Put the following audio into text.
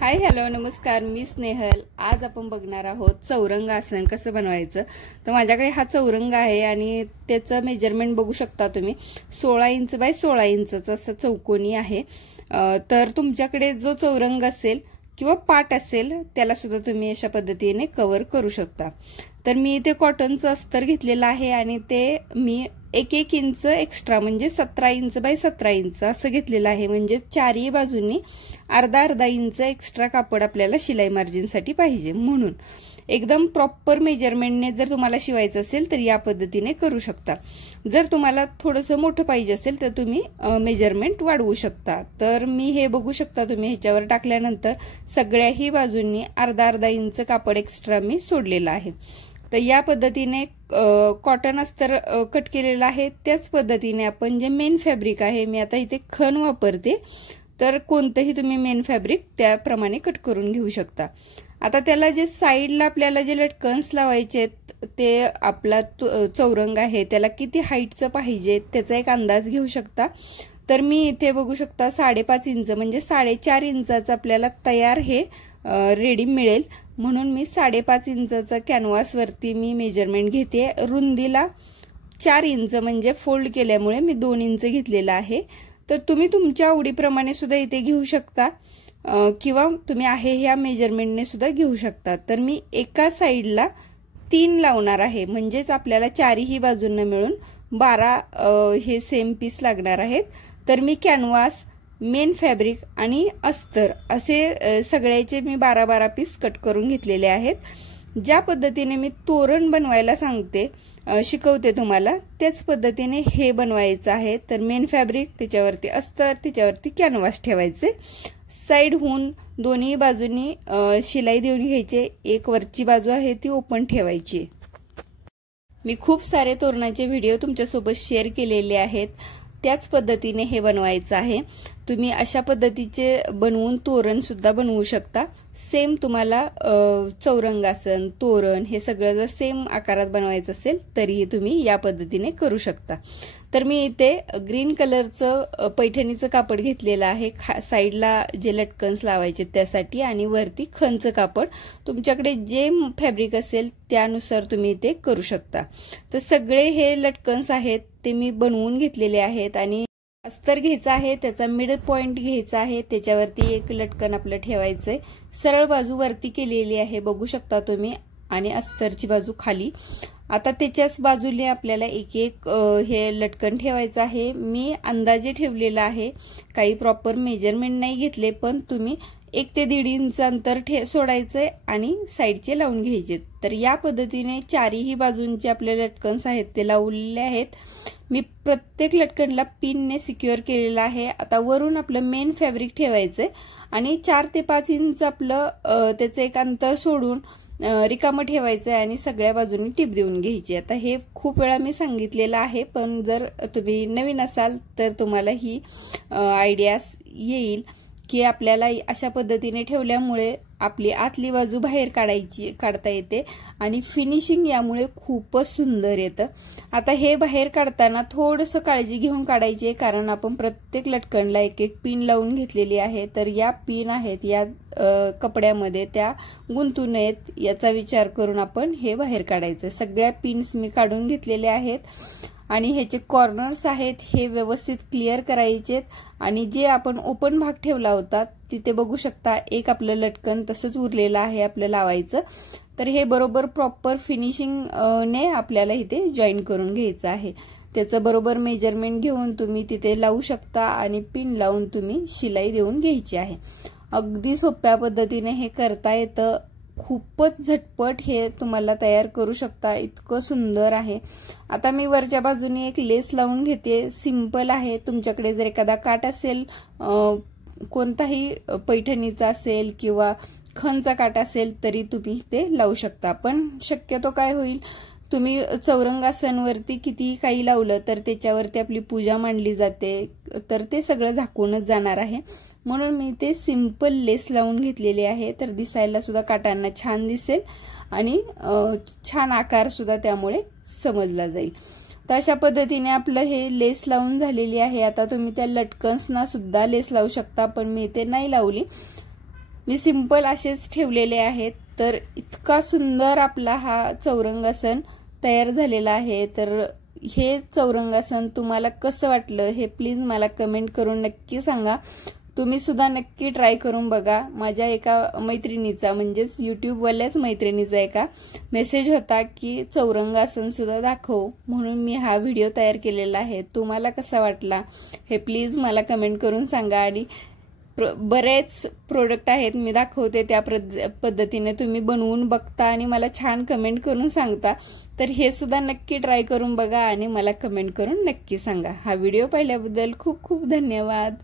Hi hello नमस्कार, मी स्नेहल। आज आपण बघणार आहोत चौरंग आसन कसं बनवायचं। तर माझ्याकडे हा चौरंग आहे आणि त्याचं मेजरमेंट बघू शकता तुम्ही। 16 इंच बाय 16 इंचचा असं चौकोनी आहे। तर तुमच्याकडे जो चौरंग असेल किंवा पाट असेल त्याला सुद्धा तुम्ही अशा पद्धतीने कव्हर करू शकता। तर मी इथे कॉटनचं अस्तर घेतलेलं आहे आणि ते मी 1-1 इंच एक्स्ट्रा म्हणजे 17 इंच बाय 17 इंच असं घेतलेलं आहे। म्हणजे चारही बाजूंनी अर्धा इंच एक्स्ट्रा कापड आपल्याला शिलाई मार्जिनसाठी पाहिजे, म्हणून एकदम प्रॉपर मेजरमेंटने जर तुम्हाला शिवायचं असेल तर या पद्धतीने करू शकता। जर तुम्हाला थोडंसं मोठं पाहिजे असेल तर तुम्ही मेजरमेंट वाढवू शकता। तर मी हे बघू शकता तुम्ही ह्याच्यावर टाकल्यानंतर सगळ्याही बाजूंनी अर्धा इंच कापड एक्स्ट्रा मी सोडलेलं आहे। तर या पद्धतीने कॉटन अस्तर कट केलेला आहे। त्याच पद्धतीने आपण जे मेन फॅब्रिक आहे, मी आता इथे खण वापरते, तर कोणतेही तुम्ही मेन फॅब्रिक त्याप्रमाणे कट करून घेऊ शकता। आता त्याला जे साइडला आपल्याला जे लटकन्स लावायचे ते आपला चौरंग आहे त्याला किती हाईटचं पाहिजे त्याचा एक अंदाज घेऊ शकता। तर मी इथे बघू शकता 5.5 इंच म्हणजे 4.5 इंचाचं आपल्याला तयार हे रेडी मिळेल, म्हणून मी 5.5 इंचाचा कॅनव्हास वरती मी मेजरमेंट घेते। रुंदीला 4 इंच म्हणजे फोल्ड केल्यामुळे मी 2 इंच घेतलेला आहे। तर तुम्ही तुमच्या आवडीप्रमाणे सुद्धा इथे घेऊ शकता किंवा तुम्ही आहे ह्या मेजरमेंटने सुद्धा घेऊ शकता। तर मी एका साइडला 3 लावणार आहे, म्हणजेच आपल्याला चारही बाजूंना मिळून 12 हे सेम पीस लागणार आहेत। तर मी कॅनव्हास, मेन फॅब्रिक आणि अस्तर असे सगळ्याचे मी 12 पीस कट करून घेतलेले आहेत। ज्या पद्धतीने मी तोरण बनवायला शिकवते तुम्हाला त्याच पद्धतीने हे बनवायचं आहे। तर मेन फॅब्रिक, त्याच्यावरती अस्तर, त्याच्यावरती कॅनव्हास ठेवायचे। साइड होऊन दोन्ही बाजूंनी शिलाई देऊन घ्यायचे। एक वरची बाजू आहे ती ओपन ठेवायची। मी खूप सारे तोरणाचे व्हिडिओ तुमच्यासोबत शेअर केलेले आहेत, त्याच पद्धतीने हे बनवायचं आहे। तुम्ही अशा पद्धतीचे बनवून तोरण सुद्धा बनवू शकता। सेम तुम्हाला चौरंगासन, तोरण हे सगळं जर सेम आकारात बनवायचं असेल तरीही तुम्ही या पद्धतीने करू शकता। तर मी इथे ग्रीन कलरचं पैठणीचं कापड घेतलेलं आहे साइडला जे लटकन्स लावायचे त्यासाठी, आणि वरती खणचं कापड। तुमच्याकडे जे फॅब्रिक असेल त्यानुसार तुम्ही इथे करू शकता। तर सगळे हे लटकन्स आहेत ते मी बनवून घेतलेले आहेत आणि अस्तर घ्यायचा आहे, त्याचा मिड पॉइंट घ्यायचा आहे, त्याच्यावरती एक लटकन आपलं ठेवायचंय। सरळ बाजू वरती केलेली आहे बघू शकता तुम्ही, आणि अस्तरची बाजू खाली। आता त्याच्याच बाजूने आपल्याला एक हे लटकन ठेवायचं आहे। मी अंदाजे ठेवलेला आहे, काही प्रॉपर मेजरमेंट नाही घेतले, पण तुम्ही 1 ते 1.5 इंच अंतर सोडायचंय आणि साइडचे लावून घ्यायचे। तर या पद्धतीने चारही बाजूंचे आपले लटकन्स आहेत ते लावलेले आहेत। मी प्रत्येक लटकनला पिनने सिक्युअर केलेला आहे। आता वरून आपलं मेन फॅब्रिक ठेवायचंय आणि 4 ते 5 इंच आपलं त्याचं एक अंतर सोडून रिकामं ठेवायचं आहे आणि सगळ्या बाजूंनी टिप देऊन घ्यायची। आता हे खूप वेळा मी सांगितलेलं आहे, पण जर तुम्ही नवीन असाल तर तुम्हाला ही आयडिया येईल की आपल्याला अशा पद्धतीने ठेवल्यामुळे आपली आतली बाजू बाहेर काढता येते आणि फिनिशिंग यामुळे खूपच सुंदर येतं। आता हे बाहेर काढताना थोडंसं काळजी घेऊन काढायची, कारण आपण प्रत्येक लटकनला एक पिन लावून घेतलेली आहे। तर या पिन आहेत या कपड्यामध्ये त्या गुंतू नयेत याचा विचार करून आपण हे बाहेर काढायचं। सगळ्या पिन्स मी काढून घेतलेल्या आहेत आणि ह्याचे कॉर्नर्स आहेत हे व्यवस्थित क्लिअर करायचेत। आणि जे आपण ओपन भाग ठेवला होता तिथे बघू शकता एक आपलं लटकन तसंच उरलेलं आहे आपलं लावायचं। तर हे बरोबर प्रॉपर फिनिशिंग ने आपल्याला इथे जॉईन करून घ्यायचं आहे। त्याचं बरोबर मेजरमेंट घेऊन तुम्ही तिथे लावू शकता आणि पिन लावून तुम्ही शिलाई देऊन घ्यायची आहे। अगदी सोप्या पद्धतीने हे करता येतं, खूपच झटपट हे तुम्हाला तयार करू शकता, इतकं सुंदर आहे। आता मी वरच्या बाजूने एक लेस लावून घेते, सिंपल आहे। तुमच्याकडे जर एखादा काट असेल, कोणताही पैठणीचा असेल किंवा खणचा काट असेल तरी तुम्ही ते लावू शकता। पण शक्यतो काय होईल, तुम्ही चौरंगासनवरती कितीही काही लावलं तर त्याच्यावरती आपली पूजा मांडली जाते, तर ते सगळं झाकूनच जाणार आहे। म्हणून मी ते सिंपल लेस लावून घेतलेली आहे, तर दिसायला सुद्धा काटांना छान दिसेल आणि छान आकार सुद्धा त्यामुळे समजला जाईल। तर अशा पद्धतीने आपलं हे लेस लावून झालेली आहे। आता तुम्ही त्या लटकन्सना सुद्धा लेस लावू शकता, पण मी इथे नाही लावली। मी सिंपल असेच ठेवलेले आहेत. तर इतका सुंदर आपला हा चौरंगासन तयार झालेला आहे. तर हे चौरंगासन तुम्हाला कसं वाटलं हे प्लीज मला कमेंट करून नक्की सांगा. तुम्ही सुद्धा नक्की ट्राय करून बघा. माझ्या एका मैत्रिणीचा म्हणजेच यूट्यूबवाल्याच मैत्रिणीचा एका मेसेज होता की चौरंगासन सुद्धा दाखव, म्हणून मी हा व्हिडिओ तयार केलेला आहे. तुम्हाला कसा वाटला हे प्लीज मला कमेंट करून सांगा. आणि बरेच प्रोडक्ट आहेत मी दाखवते त्या पद्धतीने तुम्ही बनवून बघता आणि मला छान कमेंट करून सांगता. तर हे सुद्धा नक्की ट्राय करून बघा आणि मला कमेंट करून नक्की सांगा. हा व्हिडिओ पाहिल्याबद्दल खूप खूप धन्यवाद.